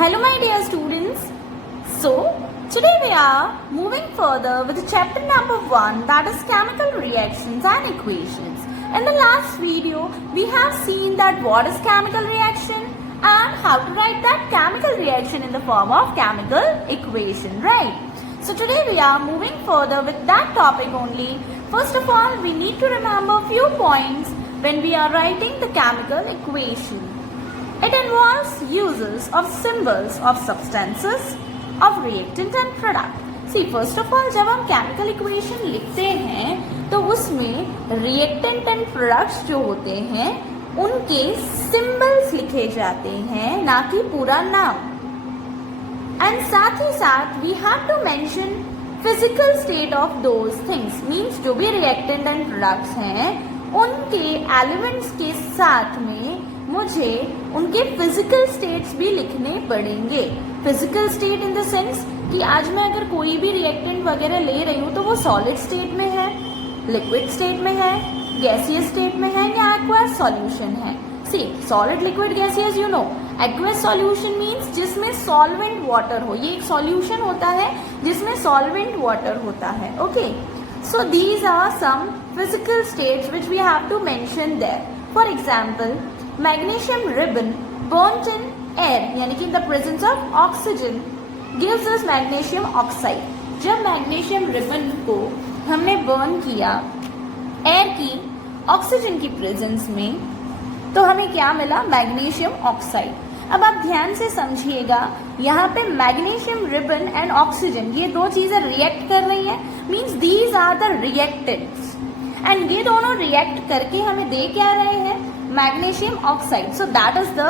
Hello my dear students. So today we are moving further with chapter number 1, that is chemical reactions and equations. In the last video we have seen that what is chemical reaction and how to write that chemical reaction in the form of chemical equation, right? So today we are moving further with that topic only. First of all, we need to remember few points when we are writing the chemical equation. It involves uses of symbols of substances, of reactant and product. See, first of all, जब हम chemical equation लिखते हैं तो उसमें reactant and products जो होते हैं उनके symbols लिखे जाते हैं, ना कि पूरा नाम. And साथ ही साथ we have to mention physical state of those things. Means जो भी reactant and products हैं उनके elements के साथ में मुझे उनके फिजिकल स्टेट्स भी लिखने पड़ेंगे. Physical state in the sense कि आज मैं अगर कोई भी रिएक्टेंट वगैरह ले रही हूँ तो वो सॉलिड स्टेट में है, लिक्विड स्टेट में है, गैसियस स्टेट में है या एक्वस सॉल्यूशन है. See, solid, liquid, gaseous, you know. Aqueous solution means जिसमें सॉल्वेंट वाटर हो. ये एक सॉल्यूशन होता है जिसमें सॉल्वेंट वाटर होता है. Okay, so these are some physical states which we have to mention there. For example, magnesium ribbon burnt in air यानी कि in the presence of oxygen gives us magnesium oxide. जब magnesium ribbon को हमने burn किया air की oxygen की presence में तो हमें क्या मिला? Magnesium oxide. अब आप ध्यान से समझिएगा, यहाँ पे मैग्नीशियम रिबन एंड ऑक्सीजन ये दो चीजें रिएक्ट कर रही हैं. Means these are the reactants and ये दोनों रिएक्ट करके हमें दे क्या रहे हैं? Magnesium oxide. So that is the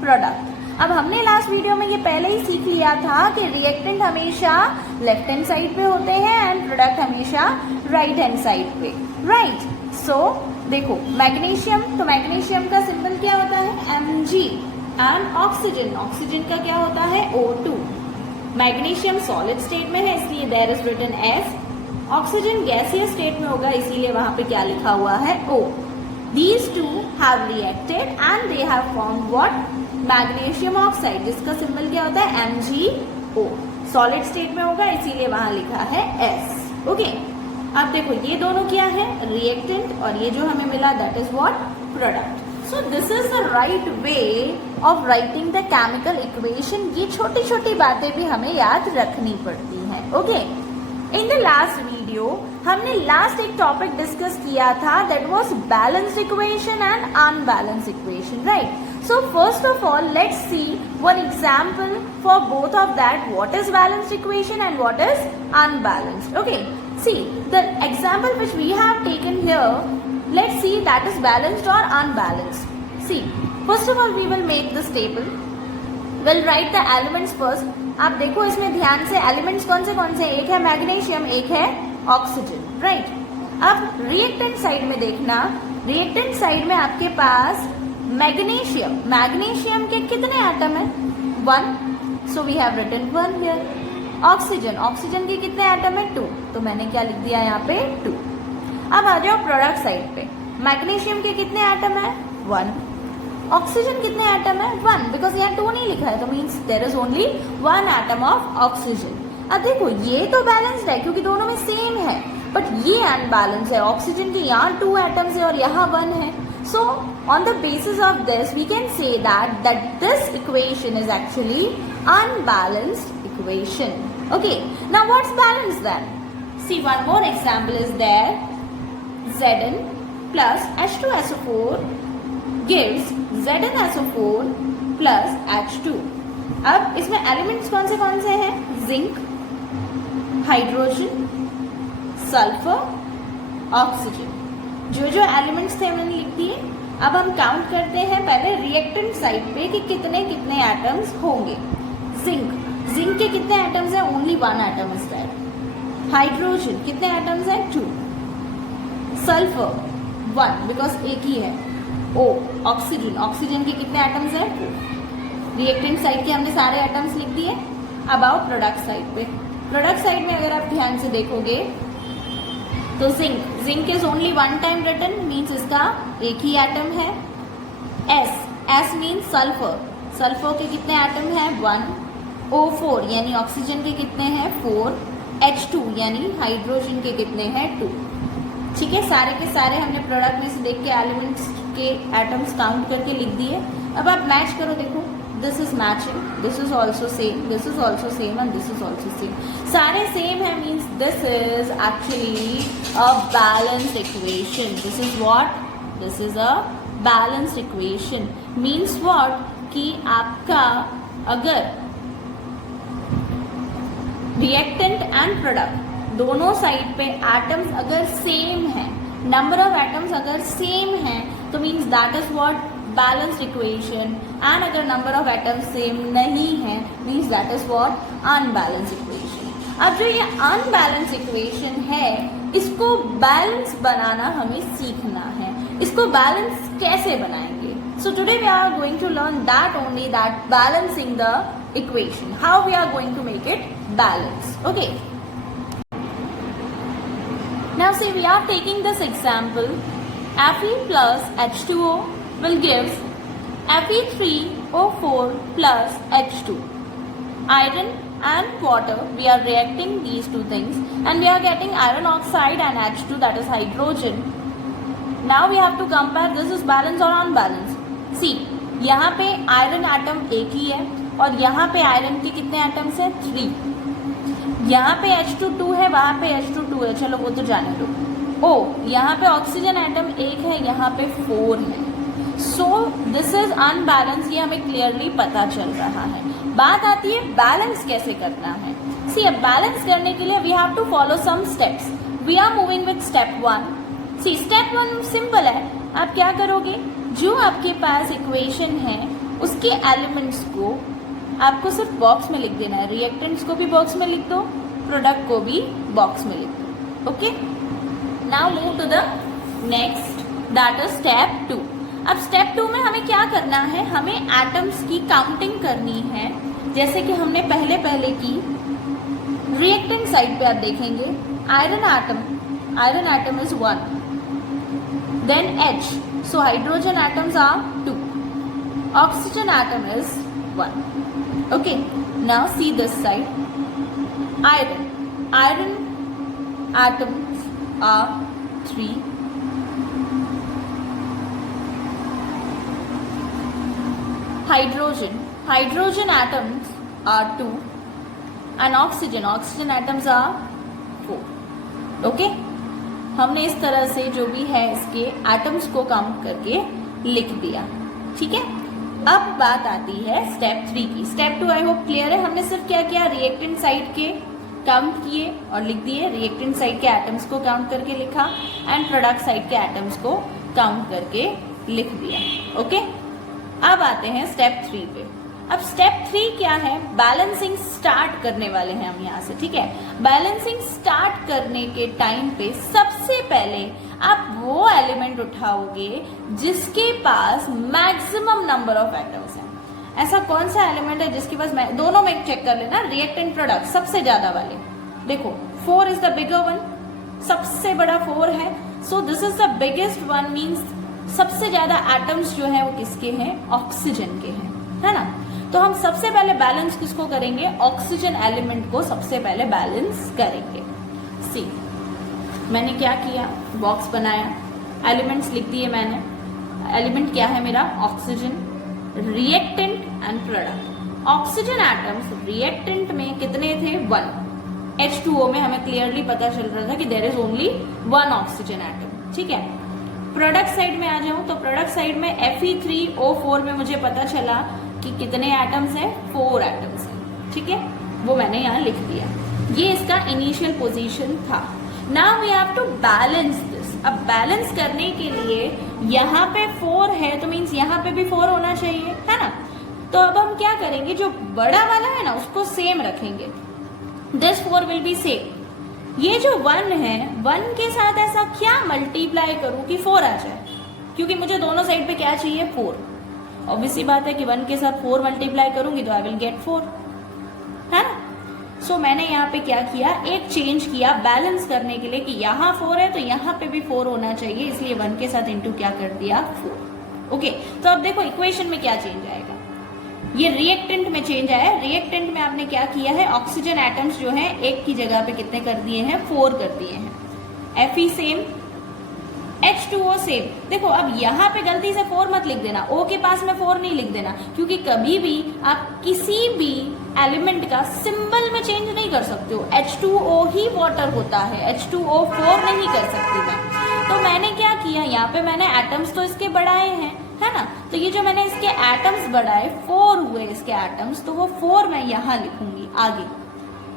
product. अब हमने लास्ट वीडियो में ये पहले ही सीख लिया था कि रिएक्टेंट हमेशा लेफ्ट हैंड साइड पे होते हैं एंड प्रोडक्ट हमेशा राइट हैंड साइड पे, राइट? सो देखो, मैग्नीशियम, तो मैग्नीशियम का सिंबल क्या होता है? Mg. एंड ऑक्सीजन, ऑक्सीजन का क्या होता है? O2. मैग्नीशियम सॉलिड स्टेट में है इसलिए there is written S. Oxygen gaseous state में होगा इसीलिए वहां पे क्या लिखा हुआ है? O. These two have reacted and they have formed what? Magnesium oxide, जिसका सिंबल क्या होता है? MgO. सॉलिड स्टेट में होगा इसीलिए वहां लिखा है S. ओके, अब देखो ये दोनों क्या है? रिएक्टेंट, और ये जो हमें मिला that is what? Product. So this is the right way of writing the chemical equation. ये छोटी छोटी बातें भी हमें याद रखनी पड़ती हैं. Okay, in the last video हमने लास्ट एक टॉपिक डिस्कस किया था, that was balanced equation and unbalanced equation, right? So first of all let's see one example for both of that, what is balanced equation and what is unbalanced. Okay, see the example which we have taken here, let's see that is balanced और unbalanced. See, first of all we will make this table. Will write the elements first. आप देखो इसमें ध्यान से, elements कौन से? एक है मैग्नीशियम, एक है ऑक्सीजन, राइट? अब रिएक्टेंट साइड में देखना, रिएक्टेंट साइड में आपके पास मैग्नीशियम, मैग्नीशियम के कितने एटम है? 1. So we have written 1 here. Oxygen, oxygen के कितने एटम है? 2. तो मैंने क्या लिख दिया यहाँ पे? 2. अब आ जाओ प्रोडक्ट साइड पे. मैग्नीशियम के कितने एटम है? 1. ऑक्सीजन कितने एटम है? 1. बिकॉज यहाँ 2 नहीं लिखा है तो means there is only 1 atom of oxygen. अब देखो ये तो बैलेंस्ड है क्योंकि दोनों में सेम है, बट ये अनबैलेंस है. ऑक्सीजन के यहाँ 2 एटम्स है और यहाँ 1 है. So on the basis of this we can say that this equation is actually unbalanced equation. Okay, now what's balance then? See, one more example is there. Zn plus H2SO4 gives ZnSO4 plus H2. अब इसमें elements कौन से हैं? Zinc, hydrogen, sulphur, oxygen. जो elements थे मैंने लिख दिए. अब हम काउंट करते हैं पहले रिएक्टेंट साइड पे कि कितने एटम्स होंगे. जिंक के कितने एटम्स हैं? Only 1 atom is there. Hydrogen कितने एटम्स हैं? 2. सल्फर 1 बिकॉज एक ही है. O. ऑक्सीजन के कितने एटम्स हैं? 2. रिएक्टेंट साइड के हमने सारे एटम्स लिख दिए. अब आओ प्रोडक्ट साइड पे. प्रोडक्ट साइड में अगर आप ध्यान से देखोगे तो zinc is only 1 time written, means इसका एक ही एटम है. S मीन्स सल्फर सल्फर के कितने एटम हैं 1, O4 यानी ऑक्सीजन के कितने हैं 4, H2 यानी हाइड्रोजन के कितने हैं 2। ठीक है, सारे के सारे हमने प्रोडक्ट में से देख के एलिमेंट्स के एटम्स काउंट करके लिख दिए। अब आप मैच करो, देखो this is matching, this is also same, this is also same and this is also same, सारे सेम है, means this is actually a balanced equation. This is what, this is a balanced equation. Means what कि आपका अगर reactant and product दोनों side पे atoms अगर same है, number of atoms अगर सेम है, तो means that is what balanced equation. And अगर नंबर ऑफ एटम्स सेम नहीं है, means that is what unbalanced equation. अब जो ये अनबैलेंस्ड इक्वेशन है, इसको बैलेंस बनाना हमें सीखना है। इसको बैलेंस कैसे बनाएंगे? So today we are going to learn that only, that balancing the equation, how we are going to make it balanced. Okay, now see, we are taking this example. Fe plus H2O will give Fe3O4 plus H2. Iron and water, we are reacting these two things and we are getting iron oxide and H2, that is hydrogen. Now we have to compare this is balance or unbalanced. सी, यहाँ पे iron atom एक ही है और यहाँ पे iron के कितने atoms हैं 3। यहाँ पे H2 है, वहाँ पे H2 है, चलो वो तो जाने दो। ओ, यहाँ पे ऑक्सीजन एटम एक है, यहाँ पे 4 है। सो दिस इज अनबैलेंस, ये हमें क्लियरली पता चल रहा है। बात आती है बैलेंस कैसे करना है। सी, अब बैलेंस करने के लिए we have to follow some steps. We are moving with step 1। See, step 1 simple है। आप क्या करोगे, जो आपके पास इक्वेशन है उसके एलिमेंट्स को आपको सिर्फ बॉक्स में लिख देना है। रिएक्टेंट्स को भी बॉक्स में लिख दो, प्रोडक्ट को भी बॉक्स में लिख दो। Okay, now move to the next, that is step 2। अब स्टेप 2 में हमें क्या करना है, हमें एटम्स की काउंटिंग करनी है, जैसे कि हमने पहले की। रिएक्टेंट साइड पे आप देखेंगे iron atom is 1, then H, so hydrogen atoms are 2, oxygen atom is 1. Okay, now see this side, iron atoms are 3, hydrogen atoms are 2 and oxygen atoms are 4. Okay, हमने इस तरह से जो भी है इसके एटम्स को काउंट करके लिख दिया। ठीक है, अब बात आती है स्टेप 3 की। स्टेप 2 आई होप क्लियर है। हमने सिर्फ क्या किया, रिएक्टेंट साइड के काउंट किए और लिख दिए, रिएक्टेंट साइड के एटम्स को काउंट करके लिखा एंड प्रोडक्ट साइड के एटम्स को काउंट करके लिख दिया। ओके, अब आते हैं स्टेप 3 पे। अब स्टेप 3 क्या है, बैलेंसिंग स्टार्ट करने वाले हैं हम यहाँ से। ठीक है, बैलेंसिंग स्टार्ट करने के टाइम पे सबसे पहले आप वो एलिमेंट उठाओगे जिसके पास मैक्सिमम नंबर ऑफ एटम्स हैं। ऐसा कौन सा एलिमेंट है जिसके पास, दोनों में चेक कर लेना, रिएक्टेंट प्रोडक्ट सबसे ज्यादा वाले। देखो 4 इज द बिगर वन, सबसे बड़ा 4 है। So this is the biggest one, means सबसे ज्यादा एटम्स जो है वो किसके हैं, ऑक्सीजन के हैं, है ना। तो हम सबसे पहले बैलेंस किसको करेंगे, ऑक्सीजन एलिमेंट को सबसे पहले बैलेंस करेंगे। सी, मैंने क्या किया, बॉक्स बनाया, एलिमेंट्स लिख दिए मैंने। एलिमेंट क्या है मेरा, oxygen, reactant and product. Oxygen atoms reactant में कितने थे, 1। H2O में हमें क्लियरली पता चल रहा था कि there is only 1 oxygen atom. ठीक है, प्रोडक्ट साइड में आ जाऊं तो प्रोडक्ट साइड में Fe3O4 में मुझे पता चला कि कितने एटम्स हैं, 4 एटम्स हैं। ठीक है, वो मैंने यहाँ लिख दिया। ये इसका इनिशियल पोजीशन था। Now we have to balance this. अब बैलेंस करने के लिए यहाँ पे 4 है तो मीन्स यहाँ पे भी 4 होना चाहिए, है ना। तो अब हम क्या करेंगे, जो बड़ा वाला है ना उसको सेम रखेंगे, दिस 4 विल बी सेम। ये जो 1 है, 1 के साथ ऐसा क्या मल्टीप्लाई करूं कि 4 आ जाए, क्योंकि मुझे दोनों साइड पे क्या चाहिए, 4। ऑब्वियसली बात है कि 1 के साथ 4 मल्टीप्लाई करूंगी तो आई विल गेट 4, है ना। सो मैंने यहाँ पे क्या किया, एक चेंज किया बैलेंस करने के लिए कि यहाँ 4 है तो यहाँ पे भी 4 होना चाहिए, इसलिए 1 के साथ इंटू क्या कर दिया, 4। ओके, तो अब देखो इक्वेशन में क्या चेंज आएगा। ये रिएक्टेंट में चेंज आया है। रिएक्टेंट में आपने क्या किया है, ऑक्सीजन एटम्स जो है एक की जगह पे कितने कर दिए हैं, 4 कर दिए हैं। Fe same, H2O same. देखो अब यहाँ पे गलती से 4 मत लिख देना, O के पास में 4 नहीं लिख देना, क्योंकि कभी भी आप किसी भी एलिमेंट का सिंबल में चेंज नहीं कर सकते हो। H2O ही वाटर होता है, H2O 4 नहीं कर सकती मैं। तो मैंने क्या किया, यहाँ पे मैंने एटम्स तो इसके बढ़ाए हैं, है ना, तो ये जो मैंने इसके एटम्स बढ़ाए 4 हुए इसके एटम्स, तो वो 4 मैं यहाँ लिखूंगी आगे,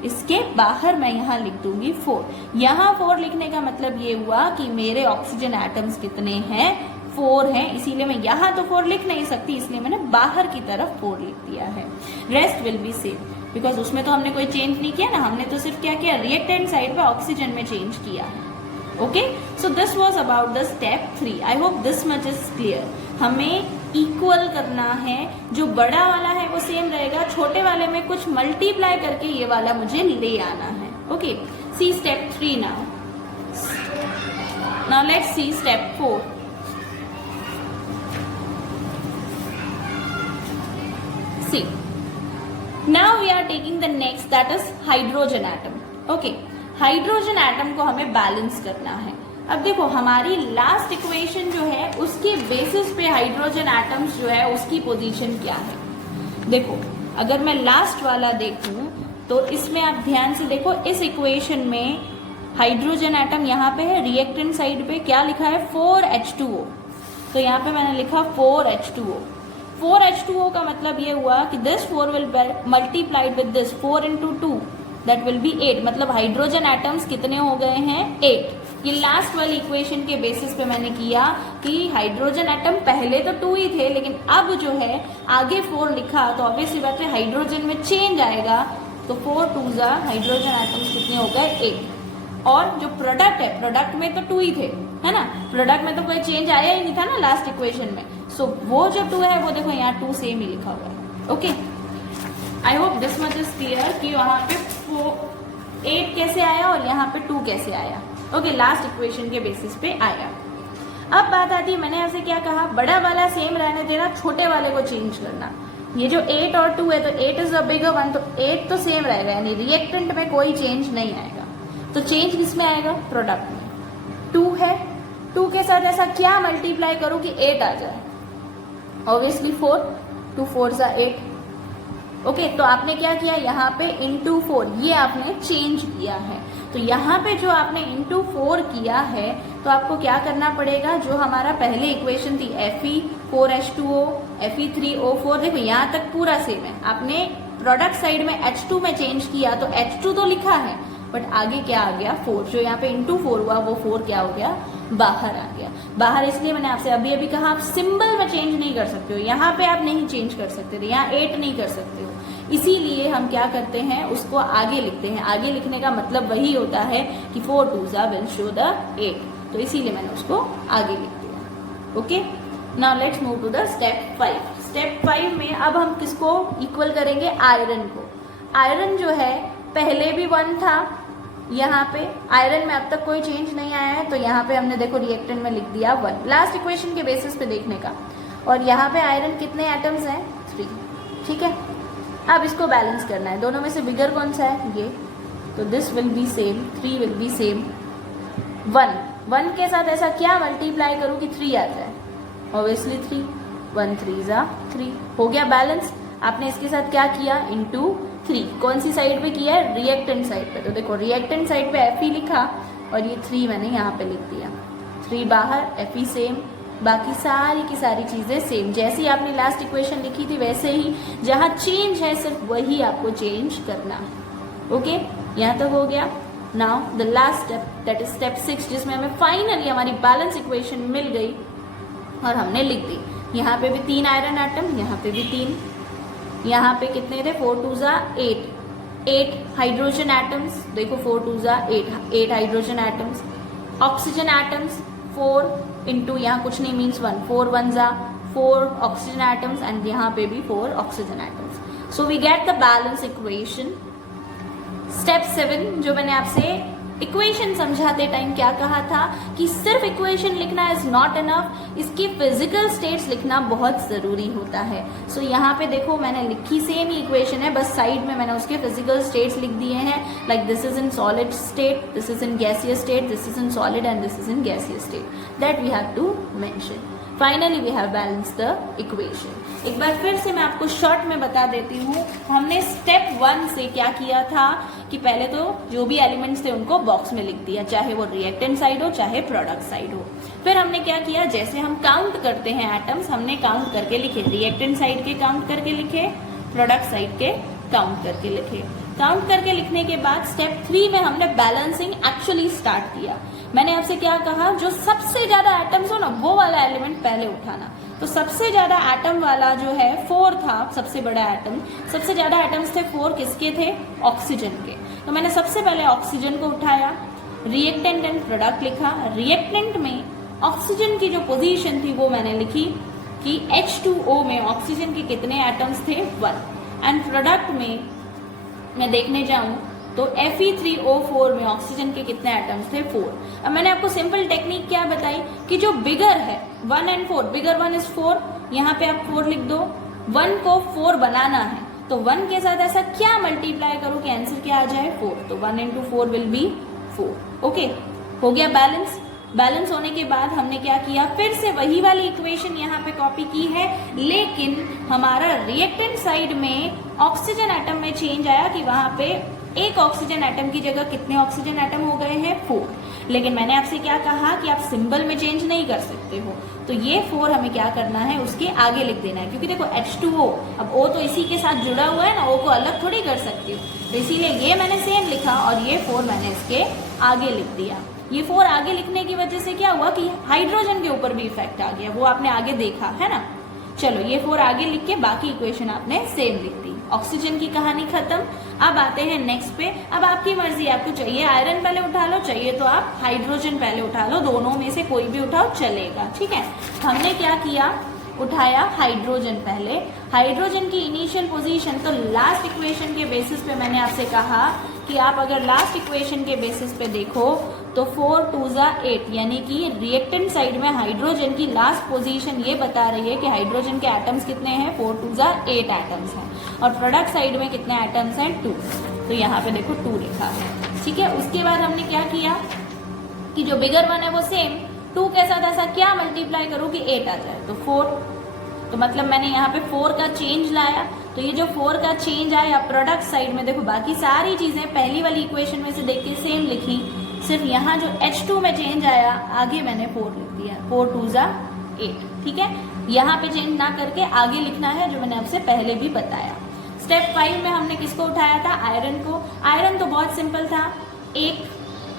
इसके बाहर मैं यहाँ लिख दूंगी 4। यहाँ 4 लिखने का मतलब ये हुआ कि मेरे ऑक्सीजन एटम्स कितने हैं, 4 हैं, इसीलिए मैं यहाँ तो 4 लिख नहीं सकती, इसलिए मैंने बाहर की तरफ 4 लिख दिया है। Rest will be same, because उसमें तो हमने कोई चेंज नहीं किया ना, हमने तो सिर्फ क्या किया, रिएक्टेंट साइड पे ऑक्सीजन में चेंज किया है। Okay, so this was about the step 3। I hope this much is clear. हमें इक्वल करना है, जो बड़ा वाला है वो सेम रहेगा, छोटे वाले में कुछ मल्टीप्लाई करके ये वाला मुझे ले आना है। Okay, see step 3 now. Now let's see step 4। See, now we are taking the next, that is hydrogen atom. Okay, hydrogen atom को हमें बैलेंस करना है। अब देखो हमारी लास्ट इक्वेशन जो है उसके बेसिस पे हाइड्रोजन एटम्स जो है उसकी पोजीशन क्या है। देखो अगर मैं लास्ट वाला देखूं तो इसमें आप ध्यान से देखो, इस इक्वेशन में हाइड्रोजन एटम यहाँ पे है, रिएक्टेंट साइड पे क्या लिखा है, 4H2O। तो यहाँ पे मैंने लिखा 4H2O। 4H2O का मतलब ये हुआ कि this 4 will multiplied with this 4 into 2, that will be 8। मतलब हाइड्रोजन एटम्स कितने हो गए हैं, 8। ये लास्ट वाली इक्वेशन के बेसिस पे मैंने किया कि हाइड्रोजन एटम पहले तो 2 ही थे, लेकिन अब जो है आगे 4 लिखा, तो ऑब्वियसली बात है हाइड्रोजन में चेंज आएगा, तो 4 2 हाइड्रोजन एटम्स कितने हो गए, 8। और जो प्रोडक्ट है, प्रोडक्ट में तो 2 ही थे, है ना, प्रोडक्ट में तो कोई चेंज आया ही नहीं था ना लास्ट इक्वेशन में। सो वो जो 2 है वो देखो यहाँ 2 सेम ही लिखा हुआ है। Okay, I hope this much is clear कि वहां पे 8 कैसे आया और यहाँ पे 2 कैसे आया। ओके, लास्ट इक्वेशन के बेसिस पे आया। अब बात आती है, मैंने ऐसे क्या कहा, बड़ा वाला सेम रहने देना, छोटे वाले को चेंज करना। ये जो 8 और 2 है, तो 8 इज अ बिगर वन, तो 8 तो सेम रहेगा, यानी रिएक्टेंट में कोई चेंज नहीं आएगा। तो चेंज किस में आएगा, प्रोडक्ट में। 2 है, 2 के साथ ऐसा क्या मल्टीप्लाई करूं कि 8 आ जाए, ऑब्वियसली 4, 2 4 8। ओके, तो आपने क्या किया, यहाँ पे इंटू 4 ये आपने चेंज किया है। तो यहाँ पे जो आपने इंटू 4 किया है, तो आपको क्या करना पड़ेगा, जो हमारा पहले इक्वेशन थी Fe4H2O Fe3O4, देखो यहाँ तक पूरा सेम है। आपने प्रोडक्ट साइड में H2 में चेंज किया, तो H2 तो लिखा है, बट आगे क्या आ गया, 4। जो यहाँ पे इंटू 4 हुआ वो 4 क्या हो गया, बाहर आ गया। बाहर इसलिए मैंने आपसे अभी अभी कहा, आप सिंबल में चेंज नहीं कर सकते हो, यहाँ पे आप नहीं चेंज कर सकते थे, यहाँ 8 नहीं कर सकते हो, इसीलिए हम क्या करते हैं, उसको आगे लिखते हैं। आगे लिखने का मतलब वही होता है कि 4 2 विल शो द 8, तो इसीलिए मैंने उसको आगे लिख दिया। Okay, now let's move to the step 5। Step 5 में अब हम किसको इक्वल करेंगे, आयरन को। आयरन जो है पहले भी 1 था, यहाँ पे आयरन में अब तक कोई चेंज नहीं आया है, तो यहाँ पे हमने देखो रिएक्टेंट में लिख दिया 1, लास्ट इक्वेशन के बेसिस पे देखने का। और यहाँ पे आयरन कितने एटम्स हैं, 3, ठीक है। अब इसको बैलेंस करना है, दोनों में से बिगर कौन सा है, ये, तो this will be same, 3 will be same. 1 के साथ ऐसा क्या मल्टीप्लाई करूँ कि 3 आ जाए, ऑब्वियसली 3, 1 3 3, हो गया बैलेंस। आपने इसके साथ क्या किया, इंटू 3, कौन सी साइड पे किया है, रिएक्टेंट साइड पे। तो देखो रिएक्टेंट साइड पे Fe लिखा और ये 3 मैंने यहाँ पे लिख दिया, 3 बाहर, Fe सेम, बाकी सारी की सारी चीजें सेम। जैसी आपने लास्ट इक्वेशन लिखी थी वैसे ही, जहाँ चेंज है सिर्फ वही आपको चेंज करना है। ओके, यहाँ तक हो गया। Now the last step, that is step 6, जिसमें हमें फाइनली हमारी बैलेंस इक्वेशन मिल गई और हमने लिख दी। यहाँ पे भी 3 आयरन एटम, यहाँ पे भी 3, यहाँ पे कितने थे, 4 2 8, 8 हाइड्रोजन एटम्स, देखो 4 2 8 hydrogen atoms. Oxygen atoms 4 into यहाँ कुछ नहीं मीन्स 1, 4 1 4 ऑक्सीजन एटम्स, एंड यहाँ पे भी 4 oxygen atoms. So we get the balance equation. Step 7 जो मैंने आपसे इक्वेशन समझाते टाइम क्या कहा था कि सिर्फ इक्वेशन लिखना इज नॉट इनफ, इसकी फिजिकल स्टेट्स लिखना बहुत जरूरी होता है। सो यहाँ पे देखो मैंने लिखी सेम ही इक्वेशन है, बस साइड में मैंने उसके फिजिकल स्टेट्स लिख दिए हैं, like this is in solid state, this is in gaseous state, this is in solid and this is in gaseous state, that we have to mention. Finally we have balance the equation. एक बार फिर से मैं आपको short में बता देती हूँ, हमने स्टेप 1 से क्या किया था कि पहले तो जो भी एलिमेंट्स थे उनको बॉक्स में लिख दिया, चाहे वो रिएक्टेंट साइड हो चाहे प्रोडक्ट साइड हो। फिर हमने क्या किया, जैसे हम काउंट करते हैं एटम्स, हमने काउंट करके लिखे, रिएक्टेंट साइड के काउंट करके लिखे, प्रोडक्ट साइड के काउंट करके लिखे। काउंट करके लिखने के बाद स्टेप 3 में हमने बैलेंसिंग एक्चुअली स्टार्ट किया। मैंने आपसे क्या कहा, जो सबसे ज्यादा एटम्स हो ना वो वाला एलिमेंट पहले उठाना। तो सबसे ज्यादा एटम वाला जो है 4 था, सबसे बड़ा एटम, सबसे ज्यादा एटम्स थे 4, किसके थे, ऑक्सीजन के। तो मैंने सबसे पहले ऑक्सीजन को उठाया, रिएक्टेंट एंड प्रोडक्ट लिखा। रिएक्टेंट में ऑक्सीजन की जो पोजीशन थी वो मैंने लिखी कि H2O में ऑक्सीजन के कितने एटम्स थे, 1, एंड प्रोडक्ट में मैं देखने जाऊं तो Fe3O4 में ऑक्सीजन के कितने एटम्स थे, 4। अब मैंने आपको सिंपल टेक्निक क्या बताई कि जो बिगर है 1 एंड 4, बिगर 1 इज 4, यहाँ पे आप 4 लिख दो, 1 को 4 बनाना है तो 1 के साथ ऐसा क्या मल्टीप्लाई करो कि आंसर क्या आ जाए, 4। तो 1 इंटू 4 विल बी 4। ओके, हो गया बैलेंस। बैलेंस होने के बाद हमने क्या किया, फिर से वही वाली इक्वेशन यहाँ पे कॉपी की है, लेकिन हमारा रिएक्टेंट साइड में ऑक्सीजन एटम में चेंज आया कि वहां पे एक ऑक्सीजन एटम की जगह कितने ऑक्सीजन एटम हो गए हैं, 4। लेकिन मैंने आपसे क्या कहा कि आप सिंबल में चेंज नहीं कर सकते हो, तो ये 4 हमें क्या करना है, उसके आगे लिख देना है, क्योंकि देखो H2O, अब O तो इसी के साथ जुड़ा हुआ है ना, O को अलग थोड़ी कर सकती हूँ, तो इसीलिए ये मैंने सेम लिखा और ये 4 मैंने इसके आगे लिख दिया। ये 4 आगे लिखने की वजह से क्या हुआ कि हाइड्रोजन के ऊपर भी इफेक्ट आ गया, वो आपने आगे देखा है ना। चलो ये 4 आगे लिख के बाकी इक्वेशन आपने सेम लिख दी। ऑक्सीजन की कहानी खत्म। अब आते हैं नेक्स्ट पे। अब आपकी मर्जी, आपको चाहिए आयरन पहले उठा लो, चाहिए तो आप हाइड्रोजन पहले उठा लो, दोनों में से कोई भी उठाओ चलेगा, ठीक है। हमने क्या किया, उठाया हाइड्रोजन पहले। हाइड्रोजन की इनिशियल पोजीशन, तो लास्ट इक्वेशन के बेसिस पे मैंने आपसे कहा कि आप अगर लास्ट इक्वेशन के बेसिस पे देखो तो 4 2 8, यानी कि रिएक्टेंट साइड में हाइड्रोजन की लास्ट पोजीशन ये बता रही है कि हाइड्रोजन के एटम्स कितने हैं, 4 2 8 एटम्स हैं, और प्रोडक्ट साइड में कितने एटम्स हैं, 2। तो यहाँ पे देखो 2 लिखा है, ठीक है। उसके बाद हमने क्या किया कि जो बिगर 1 है वो सेम 2 के साथ ऐसा क्या मल्टीप्लाई करो कि 8 आ जाए, तो 4। तो मतलब मैंने यहाँ पे 4 का चेंज लाया, तो ये जो 4 का चेंज आया प्रोडक्ट साइड में, देखो बाकी सारी चीजें पहली वाली इक्वेशन में से देख के सेम लिखी, सिर्फ यहाँ जो H2 में चेंज आया आगे मैंने 4 लिख दिया, 4 2 8, ठीक है। यहाँ पे चेंज ना करके आगे लिखना है, जो मैंने आपसे पहले भी बताया। स्टेप 5 में हमने किसको उठाया था, आयरन को। आयरन तो बहुत सिंपल था, एक,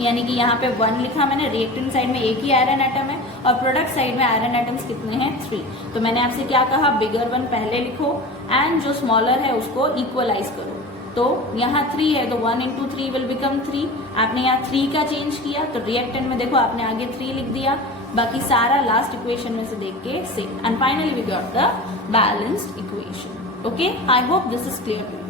यानी कि यहाँ पे 1 लिखा मैंने, रिएक्टेंट साइड में एक ही आयरन एटम है और प्रोडक्ट साइड में आयरन एटम्स कितने हैं, 3। तो मैंने आपसे क्या कहा, बिगर 1 पहले लिखो एंड जो स्मॉलर है उसको इक्वलाइज करो। तो यहाँ 3 है तो 1 इंटू 3 विल बिकम 3। आपने यहाँ 3 का चेंज किया तो रिएक्टेंट में देखो आपने आगे 3 लिख दिया, बाकी सारा लास्ट इक्वेशन में से देख के same, and finally we got the balanced equation. Okay, I hope this is clear to you.